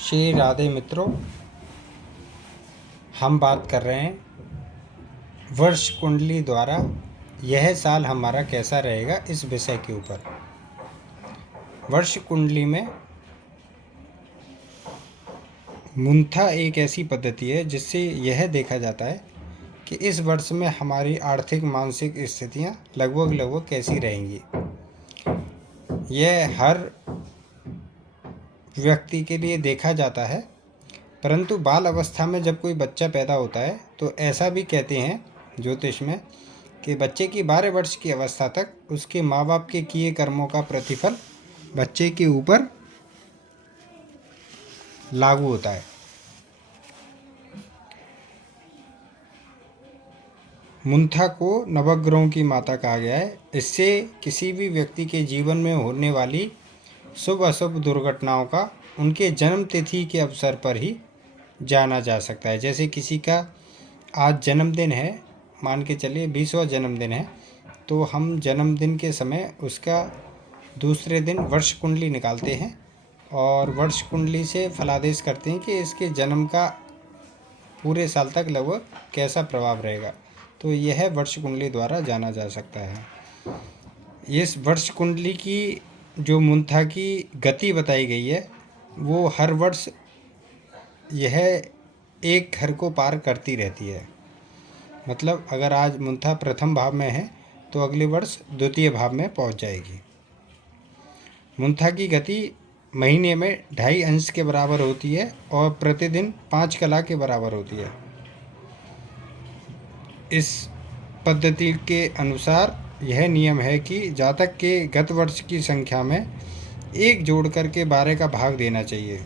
श्री राधे मित्रों, हम बात कर रहे हैं वर्ष कुंडली द्वारा यह साल हमारा कैसा रहेगा इस विषय के ऊपर। वर्ष कुंडली में मुंथा एक ऐसी पद्धति है जिससे यह देखा जाता है कि इस वर्ष में हमारी आर्थिक मानसिक स्थितियां लगभग कैसी रहेंगी। यह हर व्यक्ति के लिए देखा जाता है, परंतु बाल अवस्था में जब कोई बच्चा पैदा होता है तो ऐसा भी कहते हैं ज्योतिष में कि बच्चे की 12 वर्ष की अवस्था तक उसके माँ बाप के किए कर्मों का प्रतिफल बच्चे के ऊपर लागू होता है। मुंथा को नवग्रहों की माता कहा गया है। इससे किसी भी व्यक्ति के जीवन में होने वाली शुभ अशुभ दुर्घटनाओं का उनके जन्म तिथि के अवसर पर ही जाना जा सकता है। जैसे किसी का आज जन्मदिन है, मान के चलिए 20वां जन्मदिन है, तो हम जन्मदिन के समय उसका दूसरे दिन वर्ष कुंडली निकालते हैं और वर्ष कुंडली से फलादेश करते हैं कि इसके जन्म का पूरे साल तक लगभग कैसा प्रभाव रहेगा। तो यह वर्ष कुंडली द्वारा जाना जा सकता है। इस वर्ष कुंडली की जो मुंथा की गति बताई गई है वो हर वर्ष यह एक घर को पार करती रहती है। मतलब अगर आज मुंथा प्रथम भाव में है तो अगले वर्ष द्वितीय भाव में पहुंच जाएगी। मुंथा की गति महीने में 2.5 अंश के बराबर होती है और प्रतिदिन 5 कला के बराबर होती है। इस पद्धति के अनुसार यह नियम है कि जातक के गत वर्ष की संख्या में 1 जोड़ करके 12 का भाग देना चाहिए।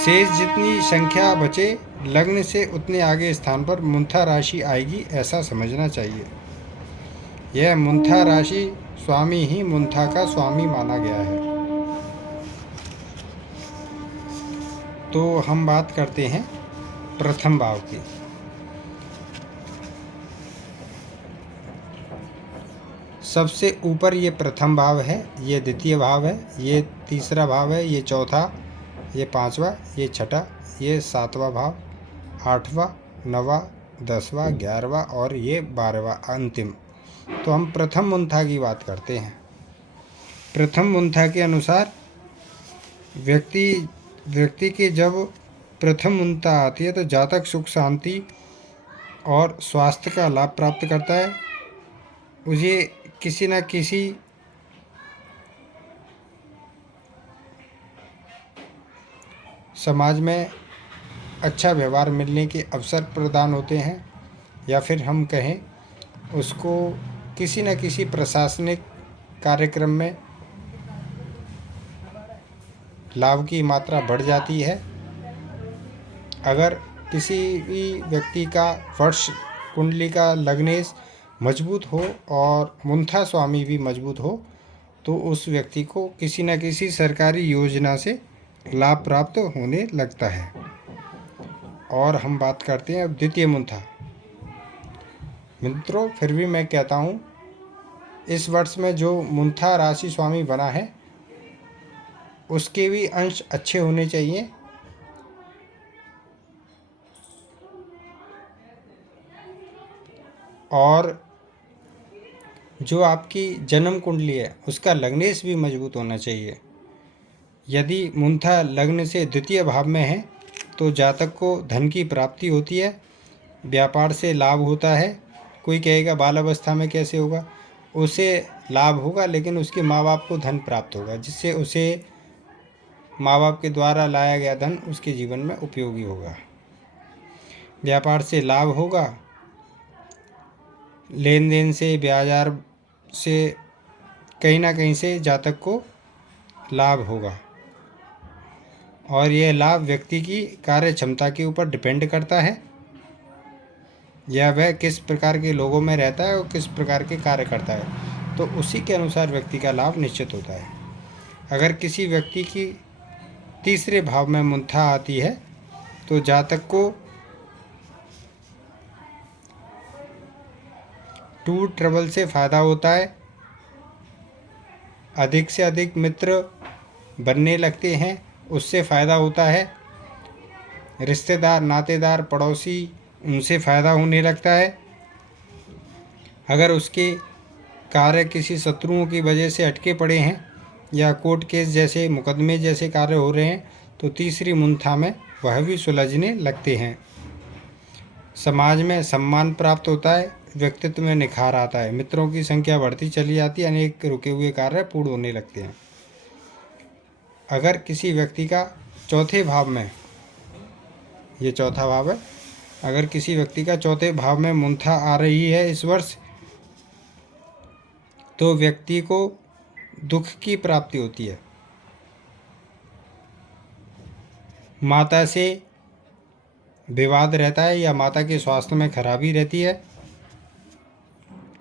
शेष जितनी संख्या बचे लग्न से उतने आगे स्थान पर मुंथा राशि आएगी, ऐसा समझना चाहिए। यह मुंथा राशि स्वामी ही मुंथा का स्वामी माना गया है। तो हम बात करते हैं प्रथम भाव की। सबसे ऊपर ये प्रथम भाव है, ये द्वितीय भाव है, ये तीसरा भाव है, ये चौथा, ये पांचवा, ये छठा, ये सातवां भाव, 8वां, 9वां, 10वां, 11वां और ये 12वां अंतिम। तो हम प्रथम मुंथा की बात करते हैं। प्रथम मुंथा के अनुसार व्यक्ति के जब प्रथम मुंथा आती है तो जातक सुख शांति और स्वास्थ्य का लाभ प्राप्त करता है। उसे किसी न किसी समाज में अच्छा व्यवहार मिलने के अवसर प्रदान होते हैं, या फिर हम कहें उसको किसी न किसी प्रशासनिक कार्यक्रम में लाभ की मात्रा बढ़ जाती है। अगर किसी भी व्यक्ति का वर्ष कुंडली का लग्नेश मजबूत हो और मुंथा स्वामी भी मजबूत हो तो उस व्यक्ति को किसी न किसी सरकारी योजना से लाभ प्राप्त होने लगता है। और हम बात करते हैं अब द्वितीय मुंथा। मित्रों, फिर भी मैं कहता हूँ इस वर्ष में जो मुंथा राशि स्वामी बना है उसके भी अंश अच्छे होने चाहिए। और जो आपकी जन्म कुंडली है उसका लग्नेश भी मजबूत होना चाहिए। यदि मुंथा लग्न से द्वितीय भाव में है तो जातक को धन की प्राप्ति होती है, व्यापार से लाभ होता है। कोई कहेगा बाल अवस्था में कैसे होगा, उसे लाभ होगा लेकिन उसके माँ बाप को धन प्राप्त होगा, जिससे उसे माँ बाप के द्वारा लाया गया धन उसके जीवन में उपयोगी होगा। व्यापार से लाभ होगा, लेन देन से ब्याजार से कहीं ना कहीं से जातक को लाभ होगा। और यह लाभ व्यक्ति की कार्य क्षमता के ऊपर डिपेंड करता है, या वह किस प्रकार के लोगों में रहता है और किस प्रकार के कार्य करता है, तो उसी के अनुसार व्यक्ति का लाभ निश्चित होता है। अगर किसी व्यक्ति की तीसरे भाव में मुंथा आती है तो जातक को टूर ट्रबल से फ़ायदा होता है, अधिक से अधिक मित्र बनने लगते हैं उससे फ़ायदा होता है, रिश्तेदार, नातेदार, पड़ोसी, उनसे फ़ायदा होने लगता है। अगर उसके कार्य किसी शत्रुओं की वजह से अटके पड़े हैं या कोर्ट केस जैसे मुकदमे जैसे कार्य हो रहे हैं तो तीसरी मुंथा में वह भी सुलझने लगते हैं। समाज में सम्मान प्राप्त होता है, व्यक्तित्व में निखार आता है, मित्रों की संख्या बढ़ती चली जाती है, अनेक रुके हुए कार्य पूर्ण होने लगते हैं। अगर किसी व्यक्ति का चौथे भाव में, ये चौथा भाव है, अगर किसी व्यक्ति का चौथे भाव में मुंथा आ रही है इस वर्ष, तो व्यक्ति को दुख की प्राप्ति होती है। माता से विवाद रहता है या माता के स्वास्थ्य में खराबी रहती है,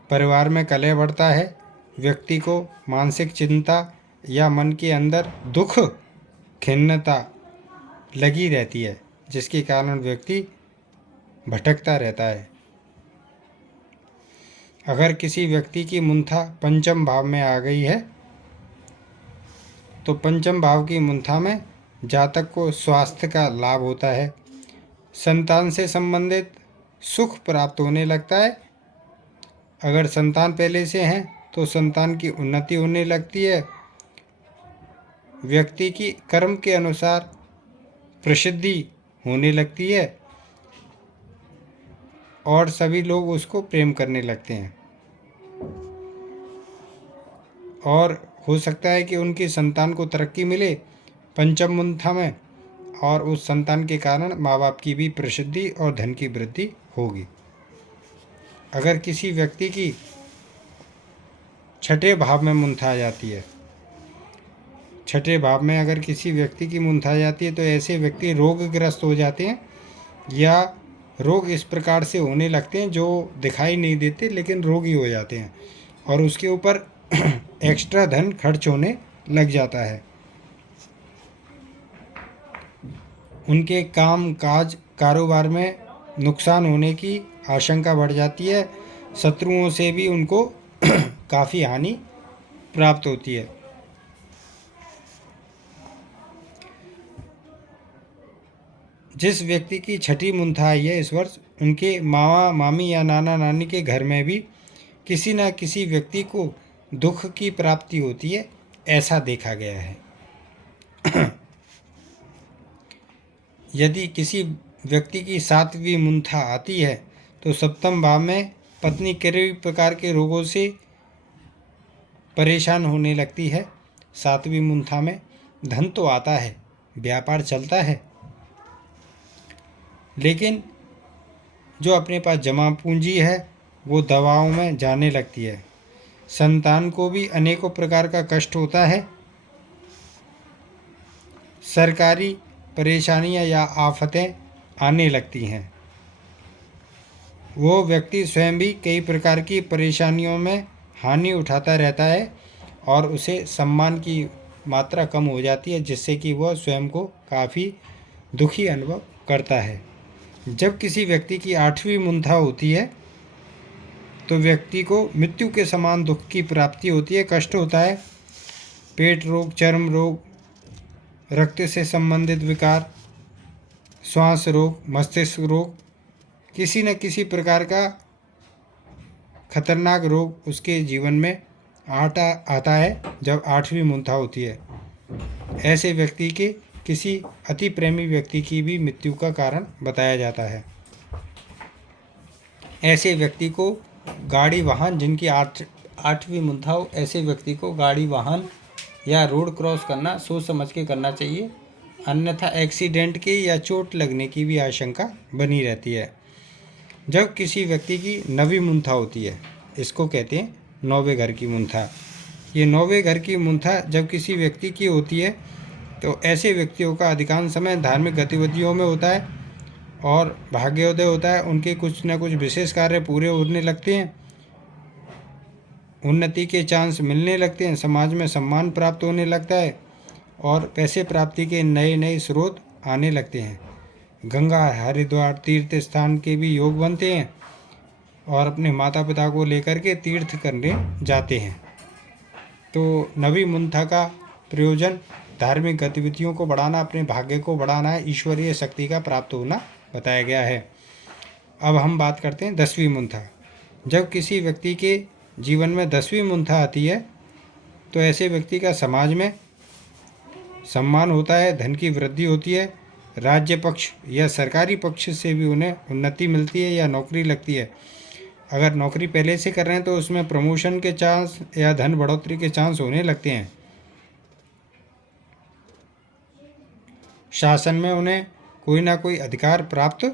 परिवार में कलह बढ़ता है, व्यक्ति को मानसिक चिंता या मन के अंदर दुख, खिन्नता लगी रहती है, जिसके कारण व्यक्ति भटकता रहता है। अगर किसी व्यक्ति की मुंथा पंचम भाव में आ गई है तो पंचम भाव की मुंथा में जातक को स्वास्थ्य का लाभ होता है, संतान से संबंधित सुख प्राप्त होने लगता है। अगर संतान पहले से हैं तो संतान की उन्नति होने लगती है, व्यक्ति की कर्म के अनुसार प्रसिद्धि होने लगती है और सभी लोग उसको प्रेम करने लगते हैं। और हो सकता है कि उनकी संतान को तरक्की मिले पंचम मुंथा में, और उस संतान के कारण माँ बाप की भी प्रसिद्धि और धन की वृद्धि होगी। अगर किसी व्यक्ति की छठे भाव में मुंथा आ जाती है, छठे भाव में अगर किसी व्यक्ति की मुंथा आ जाती है तो ऐसे व्यक्ति रोगग्रस्त हो जाते हैं, या रोग इस प्रकार से होने लगते हैं जो दिखाई नहीं देते लेकिन रोगी हो जाते हैं, और उसके ऊपर एक्स्ट्रा धन खर्च होने लग जाता है। उनके काम काज कारोबार में नुकसान होने की आशंका बढ़ जाती है, शत्रुओं से भी उनको काफ़ी हानि प्राप्त होती है। जिस व्यक्ति की छठी मुंथा आई है इस वर्ष, उनके मामा मामी या नाना नानी के घर में भी किसी न किसी व्यक्ति को दुख की प्राप्ति होती है, ऐसा देखा गया है। यदि किसी व्यक्ति की सातवीं मुंथा आती है तो सप्तम भाव में पत्नी कई प्रकार के रोगों से परेशान होने लगती है। सातवीं मुंथा में धन तो आता है, व्यापार चलता है, लेकिन जो अपने पास जमा पूंजी है वो दवाओं में जाने लगती है। संतान को भी अनेकों प्रकार का कष्ट होता है। सरकारी परेशानियां या आफतें आने लगती हैं। वो व्यक्ति स्वयं भी कई प्रकार की परेशानियों में हानि उठाता रहता है और उसे सम्मान की मात्रा कम हो जाती है, जिससे कि वह स्वयं को काफ़ी दुखी अनुभव करता है। जब किसी व्यक्ति की आठवीं मुंथा होती है तो व्यक्ति को मृत्यु के समान दुख की प्राप्ति होती है, कष्ट होता है। पेट रोग, चर्म रोग, रक्त से संबंधित विकार, श्वास रोग, मस्तिष्क रोग, किसी न किसी प्रकार का खतरनाक रोग उसके जीवन में आता है जब आठवीं मुंथा होती है। ऐसे व्यक्ति के किसी अति प्रेमी व्यक्ति की भी मृत्यु का कारण बताया जाता है। ऐसे व्यक्ति को गाड़ी वाहन, जिनकी आठवीं मुंथा हो, ऐसे व्यक्ति को गाड़ी वाहन या रोड क्रॉस करना सोच समझ के करना चाहिए, अन्यथा एक्सीडेंट की या चोट लगने की भी आशंका बनी रहती है। जब किसी व्यक्ति की नवीं मुंथा होती है, इसको कहते हैं नौवे घर की मुंथा। ये नौवे घर की मुंथा जब किसी व्यक्ति की होती है तो ऐसे व्यक्तियों का अधिकांश समय धार्मिक गतिविधियों में होता है और भाग्योदय होता है। उनके कुछ न कुछ विशेष कार्य पूरे होने लगते हैं, उन्नति के चांस मिलने लगते हैं, समाज में सम्मान प्राप्त होने लगता है और पैसे प्राप्ति के नए नए स्रोत आने लगते हैं। गंगा, हरिद्वार तीर्थ स्थान के भी योग बनते हैं और अपने माता पिता को लेकर के तीर्थ करने जाते हैं। तो नवी मुंथा का प्रयोजन धार्मिक गतिविधियों को बढ़ाना, अपने भाग्य को बढ़ाना है, ईश्वरीय शक्ति का प्राप्त होना बताया गया है। अब हम बात करते हैं 10वीं मुंथा। जब किसी व्यक्ति के जीवन में 10वीं मुंथा आती है तो ऐसे व्यक्ति का समाज में सम्मान होता है, धन की वृद्धि होती है, राज्य पक्ष या सरकारी पक्ष से भी उन्हें उन्नति मिलती है या नौकरी लगती है। अगर नौकरी पहले से कर रहे हैं तो उसमें प्रमोशन के चांस या धन बढ़ोतरी के चांस होने लगते हैं। शासन में उन्हें कोई ना कोई अधिकार प्राप्त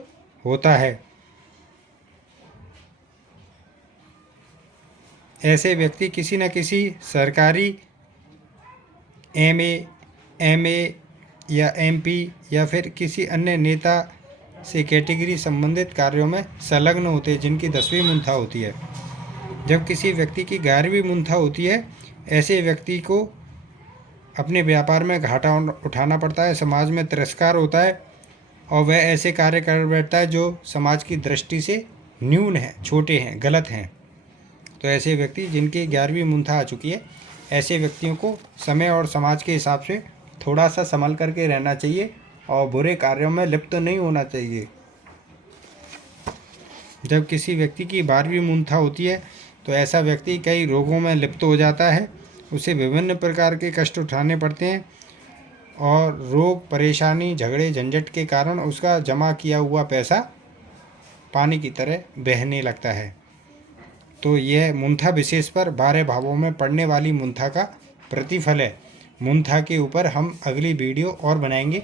होता है। ऐसे व्यक्ति किसी न किसी सरकारी एमए, या एमपी या फिर किसी अन्य नेता से कैटेगरी संबंधित कार्यों में संलग्न होते हैं जिनकी 10वीं मुंथा होती है। जब किसी व्यक्ति की 11वीं मुंथा होती है, ऐसे व्यक्ति को अपने व्यापार में घाटा उठाना पड़ता है, समाज में तिरस्कार होता है और वह ऐसे कार्य कर बैठता है जो समाज की दृष्टि से न्यून है, छोटे हैं, गलत हैं। तो ऐसे व्यक्ति जिनकी 11वीं मुंथा आ चुकी है, ऐसे व्यक्तियों को समय और समाज के हिसाब से थोड़ा सा संभल करके रहना चाहिए और बुरे कार्यों में लिप्त नहीं होना चाहिए। जब किसी व्यक्ति की 12वीं मुंथा होती है तो ऐसा व्यक्ति कई रोगों में लिप्त हो जाता है, उसे विभिन्न प्रकार के कष्ट उठाने पड़ते हैं और रोग, परेशानी, झगड़े, झंझट के कारण उसका जमा किया हुआ पैसा पानी की तरह बहने लगता है। तो यह मुंथा विशेष पर 12 भावों में पड़ने वाली मुंथा का प्रतिफल है। मुंथा के ऊपर हम अगली वीडियो और बनाएंगे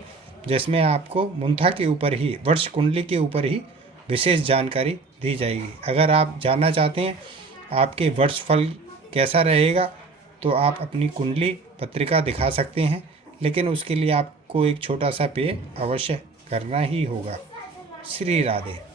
जिसमें आपको मुंथा के ऊपर ही, वर्ष कुंडली के ऊपर ही विशेष जानकारी दी जाएगी। अगर आप जानना चाहते हैं आपके वर्ष फल कैसा रहेगा तो आप अपनी कुंडली पत्रिका दिखा सकते हैं, लेकिन उसके लिए आपको एक छोटा सा पे अवश्य करना ही होगा। श्री राधे।